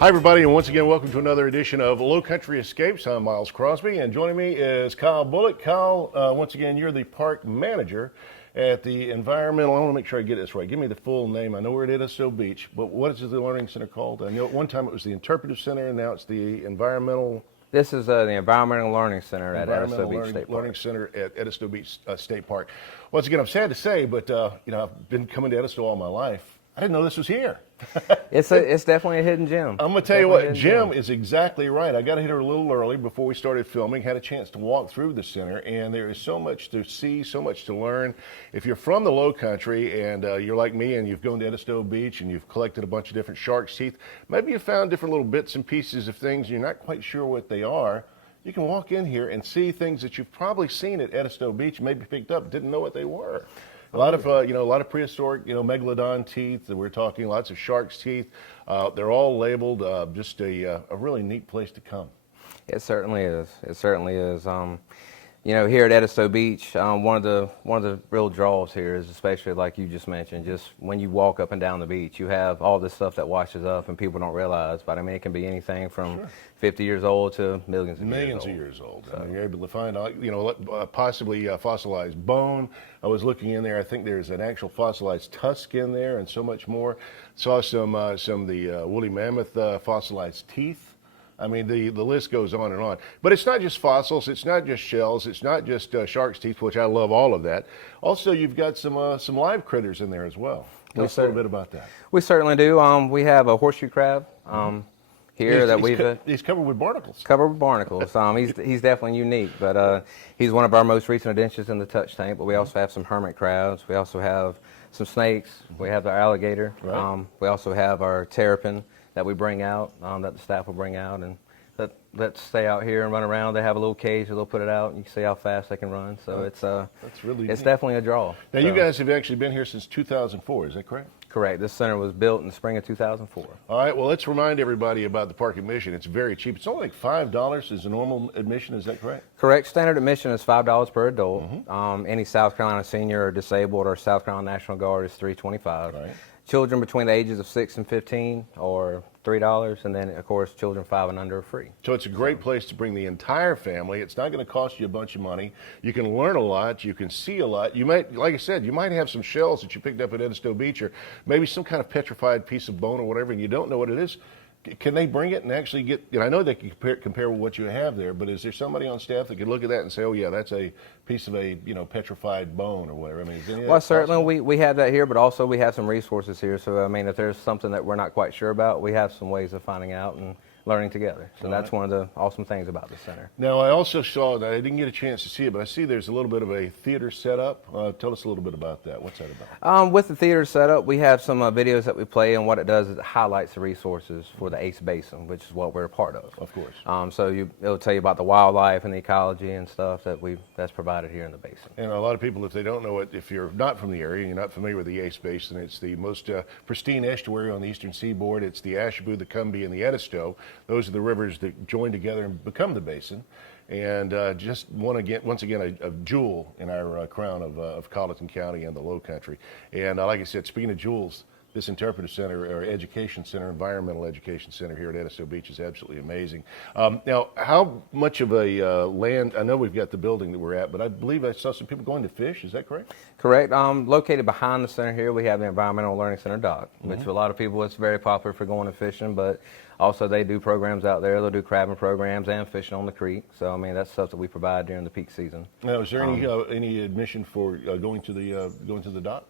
Hi, everybody, and once again, welcome to another edition of Lowcountry Escapes. I'm Miles Crosby, and joining me is Kyle Bullock. Kyle, once again, you're the park manager at the environmental. I want to make sure I get this right. Give me the full name. I know we're at Edisto Beach, but what is the learning center called? I know at one time it was the Interpretive Center, and now it's the Environmental. This is the Environmental Learning Center at Edisto Beach State Park. Learning Center at Edisto Beach State Park. Once again, I'm sad to say, but I've been coming to Edisto all my life. I didn't know this was here. It's definitely a hidden gem. I'm going to tell you what, Jim is exactly right. I got here a little early before we started filming, had a chance to walk through the center, and there is so much to see, so much to learn. If you're from the Lowcountry and you're like me and you've gone to Edisto Beach and you've collected a bunch of different shark's teeth, maybe you found different little bits and pieces of things and you're not quite sure what they are, you can walk in here and see things that you've probably seen at Edisto Beach, maybe picked up, didn't know what they were. A lot of prehistoric, megalodon teeth. We're talking lots of shark's teeth. They're all labeled. Just a really neat place to come. It certainly is. It certainly is. Here at Edisto Beach, one of the real draws here is, especially like you just mentioned, just when you walk up and down the beach, you have all this stuff that washes up and people don't realize. But I mean, it can be anything from 50 years old to millions of years old. So. I mean, you're able to find, possibly fossilized bone. I was looking in there. I think there's an actual fossilized tusk in there, and so much more. Saw some of the woolly mammoth fossilized teeth. I mean, the list goes on and on. But it's not just fossils, it's not just shells, it's not just shark's teeth, which I love all of that. Also, you've got some live critters in there as well. Tell us a little bit about that. We certainly do. We have a horseshoe crab here he's covered with barnacles. Covered with barnacles. He's definitely unique, but he's one of our most recent additions in the touch tank. But we also have some hermit crabs. We also have some snakes. We have our alligator. Right. We also have our terrapin that we bring out, that the staff will bring out, and let stay out here and run around. They have a little cage where they'll put it out, and you can see how fast they can run. So it's definitely a draw. Now, you guys have actually been here since 2004, is that correct? Correct. This center was built in the spring of 2004. All right, well, let's remind everybody about the park admission. It's very cheap. It's only like $5 is the normal admission, is that correct? Correct. Standard admission is $5 per adult. Any South Carolina senior or disabled or South Carolina National Guard is $3.25. Right. Children between the ages of 6 and 15 are $3, and then, of course, children 5 and under are free. So it's a great place to bring the entire family. It's not going to cost you a bunch of money. You can learn a lot. You can see a lot. You might, like I said, you might have some shells that you picked up at Edisto Beach, or maybe some kind of petrified piece of bone or whatever, and you don't know what it is. Can they bring it and actually get, I know they can compare with what you have there, but is there somebody on staff that could look at that and say, oh yeah, that's a piece of a, petrified bone or whatever? I mean, is any of that certainly we have that here, but also we have some resources here. So, I mean, if there's something that we're not quite sure about, we have some ways of finding out and learning together. So that's one of the awesome things about the center. Now, I also saw that, I didn't get a chance to see it, but I see there's a little bit of a theater setup. Tell us a little bit about that. What's that about? With the theater setup, we have some videos that we play, and what it does is it highlights the resources for the Ace Basin, which is what we're a part of. Of course. So it'll tell you about the wildlife and the ecology and stuff that's provided here in the basin. And a lot of people, if they don't know it, if you're not from the area, you're not familiar with the Ace Basin, it's the most pristine estuary on the eastern seaboard. It's the Asheboo, the Combahee, and the Edisto. Those are the rivers that join together and become the basin, and just once again a jewel in our crown of Colleton County and the Lowcountry. And like I said, speaking of jewels, this interpretive center or education center, environmental education center here at Edisto Beach is absolutely amazing. Now, how much of a land, I know we've got the building that we're at, but I believe I saw some people going to fish, is that correct? Correct. Located behind the center here, we have the Environmental Learning Center dock, which a lot of people, it's very popular for going to fishing, but also they do programs out there. They'll do crabbing programs and fishing on the creek. So, I mean, that's stuff that we provide during the peak season. Now, is there any admission for going to the dock?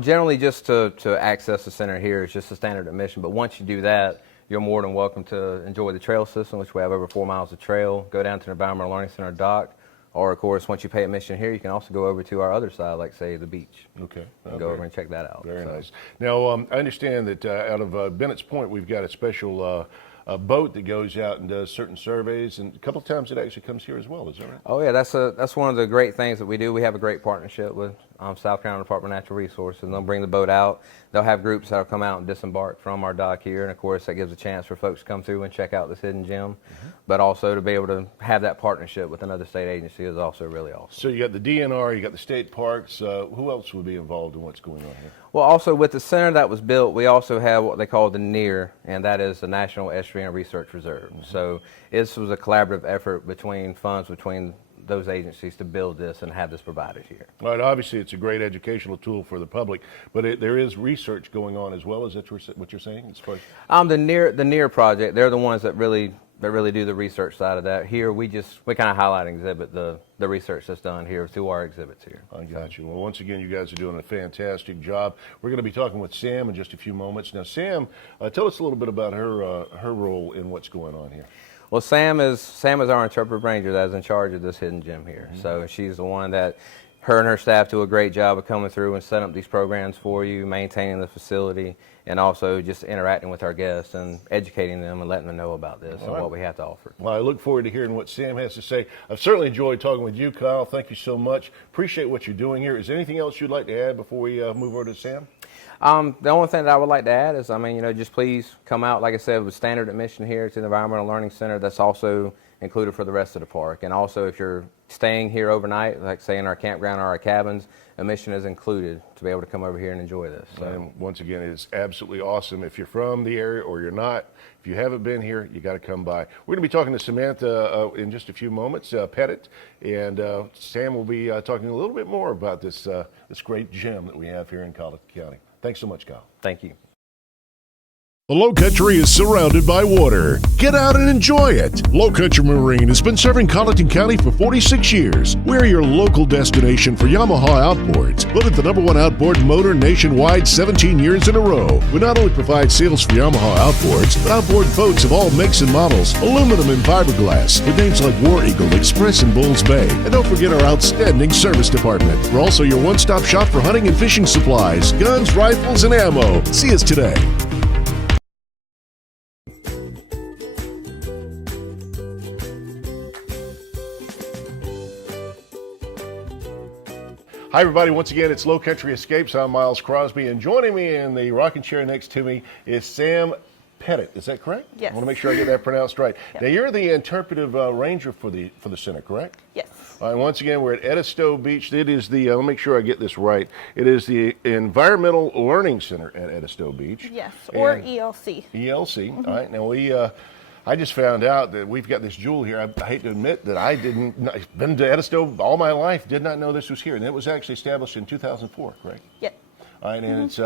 Generally, just to access the center here is just a standard admission, but once you do that, you're more than welcome to enjoy the trail system, which we have over 4 miles of trail, go down to the Environmental Learning Center dock, or, of course, once you pay admission here, you can also go over to our other side, like, say, the beach. Okay. And go over and check that out. Very nice. Now, I understand that out of Bennett's Point, we've got a special a boat that goes out and does certain surveys, and a couple of times it actually comes here as well. Is that right? Oh yeah, that's one of the great things that we do. We have a great partnership with South Carolina Department of Natural Resources. And they'll bring the boat out. They'll have groups that'll come out and disembark from our dock here. And of course, that gives a chance for folks to come through and check out this hidden gem. But also to be able to have that partnership with another state agency is also really awesome. So you got the DNR, you got the state parks. Who else would be involved in what's going on here? Well, also with the center that was built, we also have what they call the NER, and that is the National Estuary and Research Reserve. So this was a collaborative effort between funds between those agencies to build this and have this provided here. All right, obviously it's a great educational tool for the public, but there is research going on as well. Is that what you're saying? As far as The NER project, they're the ones that really do the research side of that. Here we kind of highlight and exhibit the research that's done here through our exhibits here. I got you. Well, once again, you guys are doing a fantastic job. We're going to be talking with Sam in just a few moments. Now, Sam, tell us a little bit about her role in what's going on here. Well, Sam is our interpretive ranger that is in charge of this hidden gem here. So she's the one that her and her staff do a great job of coming through and setting up these programs for you, maintaining the facility, and also just interacting with our guests and educating them and letting them know about this and what we have to offer. Well, I look forward to hearing what Sam has to say. I've certainly enjoyed talking with you, Kyle. Thank you so much. Appreciate what you're doing here. Is there anything else you'd like to add before we move over to Sam? The only thing that I would like to add is, just please come out, like I said, with standard admission here to the Environmental Learning Center. That's also included for the rest of the park. And also, if you're staying here overnight, like say in our campground or our cabins, admission is included to be able to come over here and enjoy this. So. And once again, it's absolutely awesome. If you're from the area or you're not, if you haven't been here, you got to come by. We're going to be talking to Samantha in just a few moments, Pettit, and Sam will be talking a little bit more about this great gem that we have here in Colleton County. Thanks so much, Kyle. Thank you. The Lowcountry is surrounded by water. Get out and enjoy it. Lowcountry Marine has been serving Colleton County for 46 years. We're your local destination for Yamaha outboards. Voted the #1 outboard motor nationwide 17 years in a row. We not only provide sales for Yamaha outboards, but outboard boats of all makes and models, aluminum and fiberglass, with names like War Eagle, Express, and Bulls Bay. And don't forget our outstanding service department. We're also your one-stop shop for hunting and fishing supplies, guns, rifles, and ammo. See us today. Hi, everybody. Once again, it's Lowcountry Escapes. I'm Miles Crosby, and joining me in the rocking chair next to me is Sam Pettit. Is that correct? Yes. I want to make sure I get that pronounced right. Yep. Now, you're the interpretive ranger for the center, correct? Yes. All right, once again, we're at Edisto Beach. It is the, let me make sure I get this right. It is the Environmental Learning Center at Edisto Beach. Yes, or And ELC. ELC. All right, now I just found out that we've got this jewel here. I hate to admit that I've been to Edisto all my life, did not know this was here. And it was actually established in 2004, correct? Yep. All right, and it's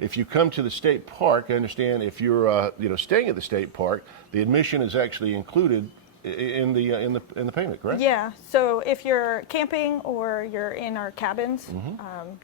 if you come to the state park, I understand if you're staying at the state park, the admission is actually included in the payment, correct? Yeah, so if you're camping or you're in our cabins,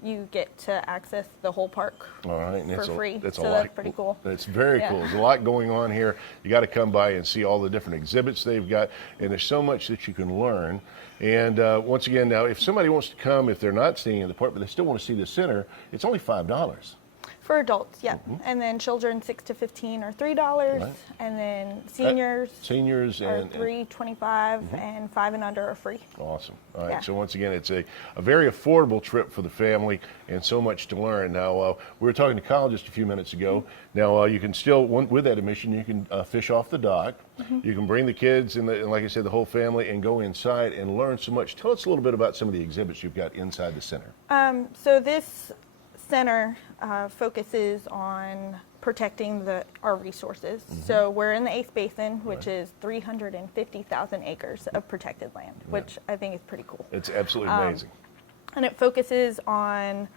you get to access the whole park All right, and for it's free. That's so a lot. that's pretty cool. It's very Yeah. cool. There's a lot going on here. You got to come by and see all the different exhibits they've got, and there's so much that you can learn. And once again, now, if somebody wants to come, if they're not staying in the park, but they still want to see the center, it's only $5. For adults, yeah. And then children 6 to 15 are $3, Right. and then seniors Seniors are and $3.25, and 5 and under are free. awesome. All right. Yeah. So once again, it's a very affordable trip for the family, and so much to learn. Now we were talking to Kyle just a few minutes ago. Now you can still, with that admission, you can fish off the dock. You can bring the kids and like I said, the whole family, and go inside and learn so much. Tell us a little bit about some of the exhibits you've got inside the center. So this center focuses on protecting our resources. So we're in the Eighth Basin, which is 350,000 acres of protected land, which I think is pretty cool. It's absolutely amazing. And it focuses on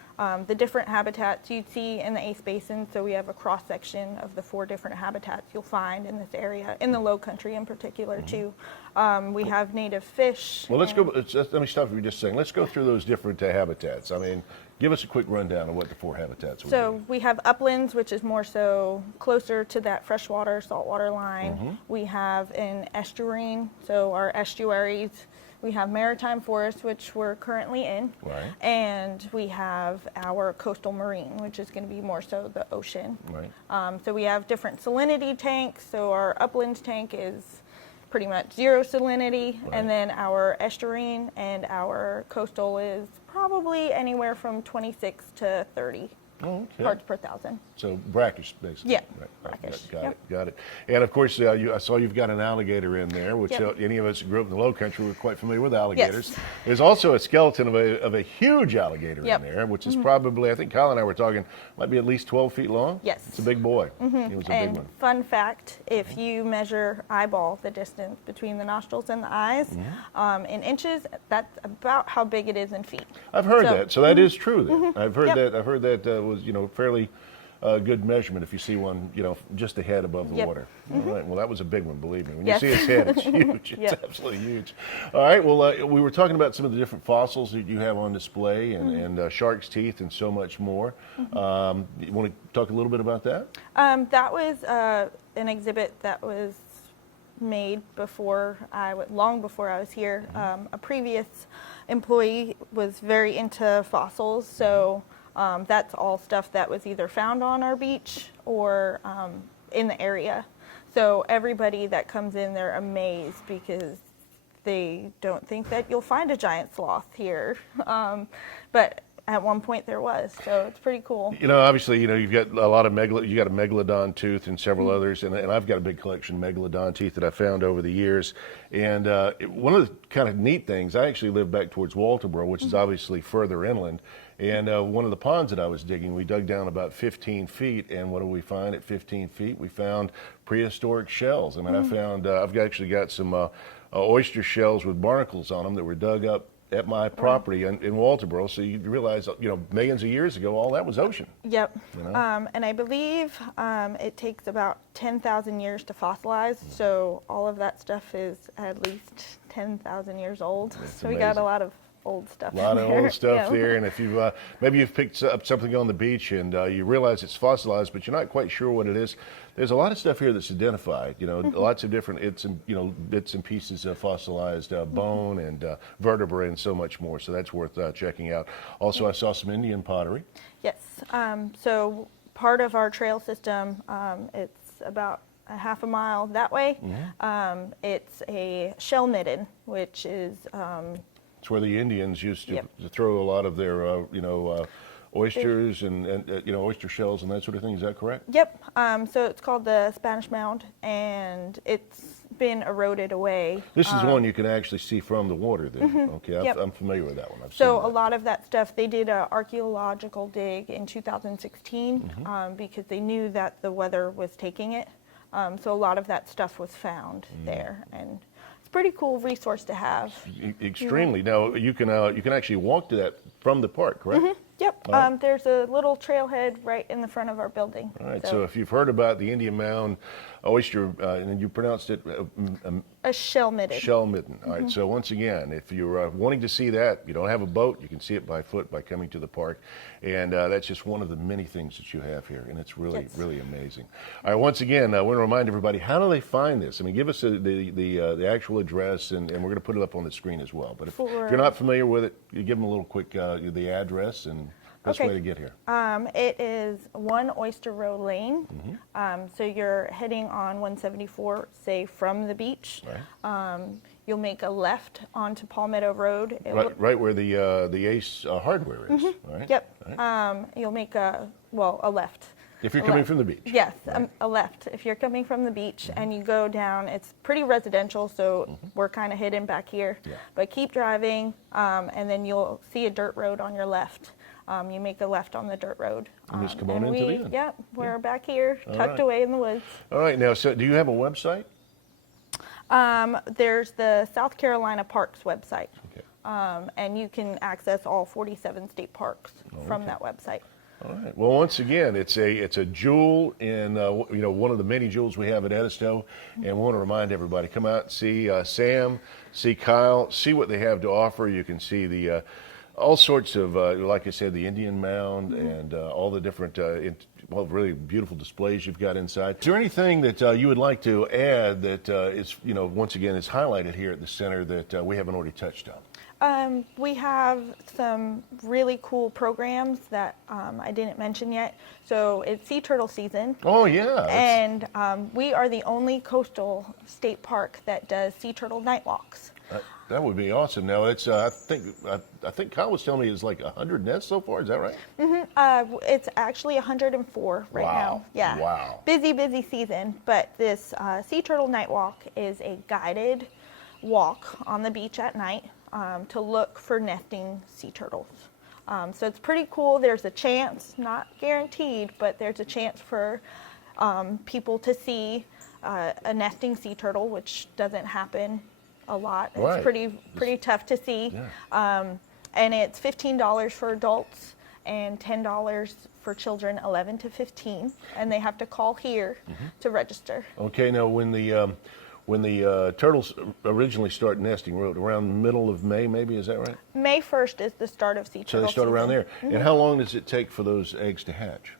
the different habitats you'd see in the Eighth Basin. So we have a cross section of the 4 different habitats you'll find in this area, in the Lowcountry in particular too. We have native fish. Well, let me stop you just a second. Let's go through those different habitats. I mean, give us a quick rundown of what the 4 habitats would be. So we have uplands, which is more so closer to that freshwater, saltwater line. We have an estuarine, so our estuaries. We have maritime forest, which we're currently in. Right. And we have our coastal marine, which is going to be more so the ocean. Right. So we have different salinity tanks. So our upland tank is pretty much 0 salinity, Right. and then our estuarine and our coastal is probably anywhere from 26 to 30 Oh, okay. parts per thousand. So brackish, basically. Yeah, Right. brackish, Got yep. it. Got it. And of course, I saw you've got an alligator in there, which Yep. any of us who grew up in the Lowcountry were quite familiar with alligators. Yes. There's also a skeleton of a huge alligator Yep. in there, which is probably, I think Kyle and I were talking, might be at least 12 feet long. Yes. It's a big boy. He was a And big one. fun fact, if you measure eyeball, the distance between the nostrils and the eyes, in inches, that's about how big it is in feet. I've heard So- that, so that is true. Then I've heard Yep. that. I've heard that was fairly good measurement if you see one just a head above the Yep. water. All right. Well, that was a big one. Believe me, when Yes. you see its head, it's huge. It's Yep. absolutely huge. All right. Well, we were talking about some of the different fossils that you have on display, and shark's teeth, and so much more. You want to talk a little bit about that? That was an exhibit that was made long before I was here. A previous employee was very into fossils, so that's all stuff that was either found on our beach or in the area. So everybody that comes in, they're amazed because they don't think that you'll find a giant sloth here. But at one point there was, so it's pretty cool. Obviously, you've got a lot of you got a megalodon tooth and several others, and I've got a big collection of megalodon teeth that I found over the years. And one of the kind of neat things, I actually live back towards Walterboro, which is obviously further inland. And one of the ponds that I was digging, we dug down about 15 feet, and what do we find at 15 feet? We found prehistoric shells. I mean, I've actually got some oyster shells with barnacles on them that were dug up at my property in Walterboro. So you realize, millions of years ago, all that was ocean. Yep. And I believe it takes about 10,000 years to fossilize, so all of that stuff is at least 10,000 years old. So we got amazing. a lot of old stuff. A lot of in there. old stuff Yeah. there, and if maybe you've picked up something on the beach and you realize it's fossilized, but you're not quite sure what it is. There's a lot of stuff here that's identified. Lots of different bits and pieces of fossilized bone and vertebrae and so much more. So that's worth checking out. Also, I saw some Indian pottery. Yes. So part of our trail system, it's about a half a mile that way. It's a shell midden, which is It's where the Indians used to, Yep. to throw a lot of their oysters and oyster shells and that sort of thing. Is that correct? Yep. So it's called the Spanish Mound, and it's been eroded away. This is one you can actually see from the water then. Okay, Yep. I'm familiar with that one. I've So seen a that. lot of that stuff, they did an archaeological dig in 2016 because they knew that the weather was taking it. So a lot of that stuff was found there, and it's a pretty cool resource to have. Extremely. Now you can actually walk to that from the park, correct? Yep. All right. There's a little trailhead right in the front of our building. All right. So if you've heard about the Indian Mound oyster, and you pronounced it a shell midden. shell midden. All right. So once again, if you're wanting to see that, you don't have a boat, you can see it by foot by coming to the park, and that's just one of the many things that you have here, and it's really Yes. really amazing. All right. Once again, I want to remind everybody, how do they find this? I mean, give us the actual address, and we're going to put it up on the screen as well. But if you're not familiar with it, you give them a little quick the address and best Okay. way to get here. It is 1 Oyster Row Lane. So you're heading on 174, say from the beach. Right. You'll make a left onto Palmetto Road. Right where the Ace Hardware is. Right. Yep. Right. You'll make a left. If you're A coming left. from the beach. Yes, Right. a left. If you're coming from the beach and you go down, it's pretty residential, so we're kind of hidden back here. Yeah. But keep driving, and then you'll see a dirt road on your left. You make a left on the dirt road. And just come on into the end. Yep, we're back here, All tucked right. away in the woods. All right. Now, so do you have a website? There's the South Carolina Parks website, Okay. and you can access all 47 state parks from that website. All right. Well, once again, it's a jewel in one of the many jewels we have at Edisto, and we want to remind everybody, come out and see Sam, see Kyle, see what they have to offer. You can see the all sorts of, like I said, the Indian Mound and all the different, really beautiful displays you've got inside. Is there anything that you would like to add that is, once again, is highlighted here at the center that we haven't already touched on? We have some really cool programs that I didn't mention yet. So it's sea turtle season. Oh, yeah. And we are the only coastal state park that does sea turtle night walks. That would be awesome. Now, it's I think Kyle was telling me it's like 100 nests so far. Is that right? It's actually 104 right Wow. now. Yeah. Wow. Busy season. But this sea turtle night walk is a guided walk on the beach at night to look for nesting sea turtles. So it's pretty cool. There's a chance, not guaranteed, but there's a chance for people to see a nesting sea turtle, which doesn't happen a lot. Right. It's pretty tough to see. Yeah. And it's $15 for adults and $10 for children 11 to 15, and they have to call here to register. Okay. Now, when the turtles originally start nesting, around the middle of May, maybe, is that right? May 1st is the start of sea So turtle they start around season. there. And how long does it take for those eggs to hatch?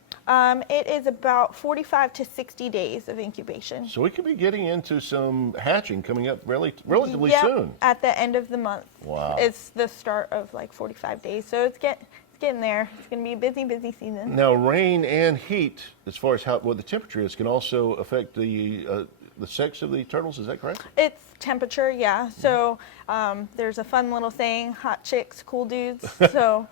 It is about 45 to 60 days of incubation. So we could be getting into some hatching coming up relatively Yep, soon. at the end of the month. Wow. It's the start of like 45 days, so it's getting there. It's going to be a busy season. Now, rain and heat, as far as what the temperature is, can also affect the sex of the turtles. Is that correct? It's temperature, yeah. So there's a fun little saying: "Hot chicks, cool dudes." So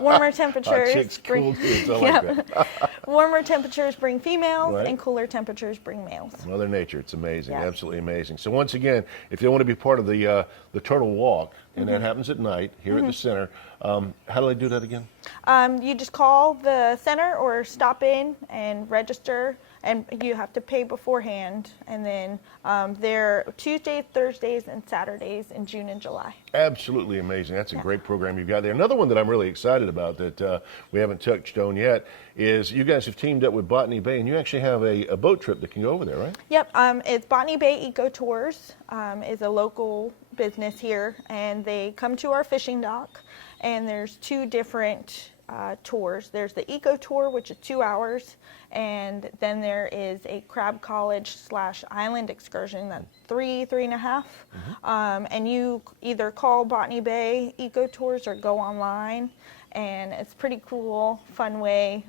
warmer temperatures Hot chicks, bring cool dudes. I Yep. like that. warmer temperatures bring females, Right. and cooler temperatures bring males. Mother Nature, it's amazing, Yeah. absolutely amazing. So once again, if they want to be part of the turtle walk, and that happens at night here at the center, how do they do that again? You just call the center or stop in and register, and you have to pay beforehand. And then they're Tuesdays, Thursdays, and Saturdays in June and July. Absolutely amazing. That's a great program you've got there. Another one that I'm really excited about that we haven't touched on yet is you guys have teamed up with Botany Bay, and you actually have a boat trip that can go over there, right? Yep, it's Botany Bay Eco Tours, is a local business here, and they come to our fishing dock, and there's two different tours. There's the Eco Tour, which is 2 hours, and then there is a crab college / island excursion that's 3.5. And you either call Botany Bay Eco Tours or go online, and it's pretty cool, fun way,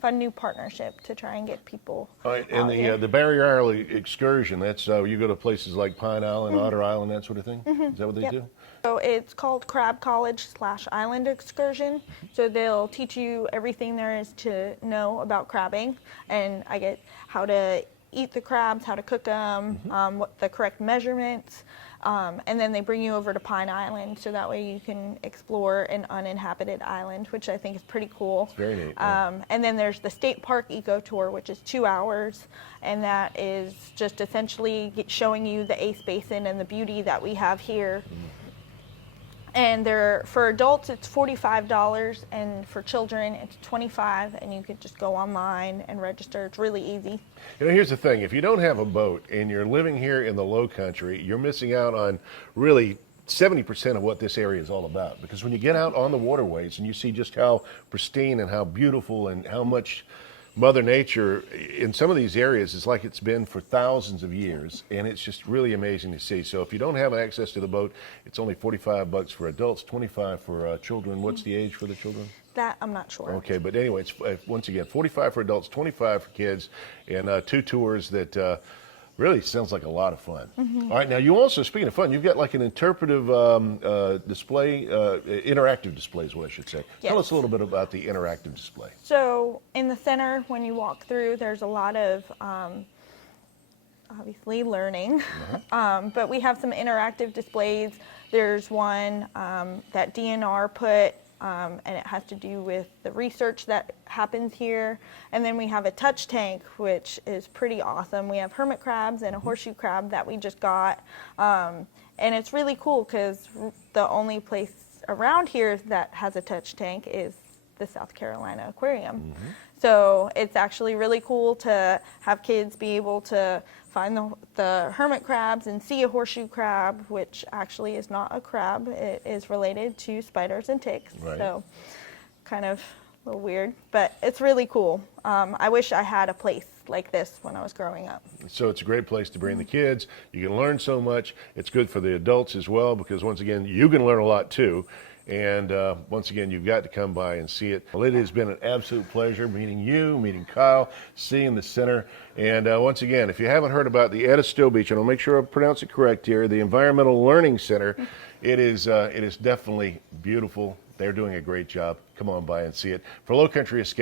fun new partnership to try and get people. All right, and out here. the Barrier Island excursion, that's you go to places like Pine Island, Otter Island, that sort of thing? Is that what they Yep. do? So it's called Crab College / Island Excursion. So they'll teach you everything there is to know about crabbing, and I get how to eat the crabs, how to cook them, what the correct measurements, and then they bring you over to Pine Island, so that way you can explore an uninhabited island, which I think is pretty cool. It's very neat. Yeah. And then there's the State Park Eco Tour, which is 2 hours, and that is just essentially showing you the Ace Basin and the beauty that we have here. And for adults, it's $45, and for children, it's $25, and you could just go online and register. It's really easy. You know, here's the thing. If you don't have a boat and you're living here in the Lowcountry, you're missing out on really 70% of what this area is all about. Because when you get out on the waterways and you see just how pristine and how beautiful and how much Mother Nature in some of these areas is like it's been for thousands of years, and it's just really amazing to see. So if you don't have access to the boat, it's only $45 for adults, $25 for children. What's the age for the children? That I'm not sure. Okay, but anyway, it's once again $45 for adults, $25 for kids, and 2 tours that really sounds like a lot of fun. All right, now you also, speaking of fun, you've got like an interpretive display, interactive display is what I should say. Yes. Tell us a little bit about the interactive display. So in the center, when you walk through, there's a lot of obviously learning, but we have some interactive displays. There's one that DNR put, and it has to do with the research that happens here. And then we have a touch tank, which is pretty awesome. We have hermit crabs and a horseshoe crab that we just got. And it's really cool because the only place around here that has a touch tank is the South Carolina Aquarium. So it's actually really cool to have kids be able to find the hermit crabs and see a horseshoe crab, which actually is not a crab. It is related to spiders and ticks. Right. So kind of little weird, but it's really cool. I wish I had a place like this when I was growing up. So it's a great place to bring the kids. You can learn so much. It's good for the adults as well because, once again, you can learn a lot too. And once again, you've got to come by and see it. Well, it has been an absolute pleasure meeting you, meeting Kyle, seeing the center. And once again, if you haven't heard about the Edisto Beach, and I'll make sure I pronounce it correct here, the Environmental Learning Center, it is definitely beautiful. They're doing a great job. Come on by and see it. For Lowcountry Escape.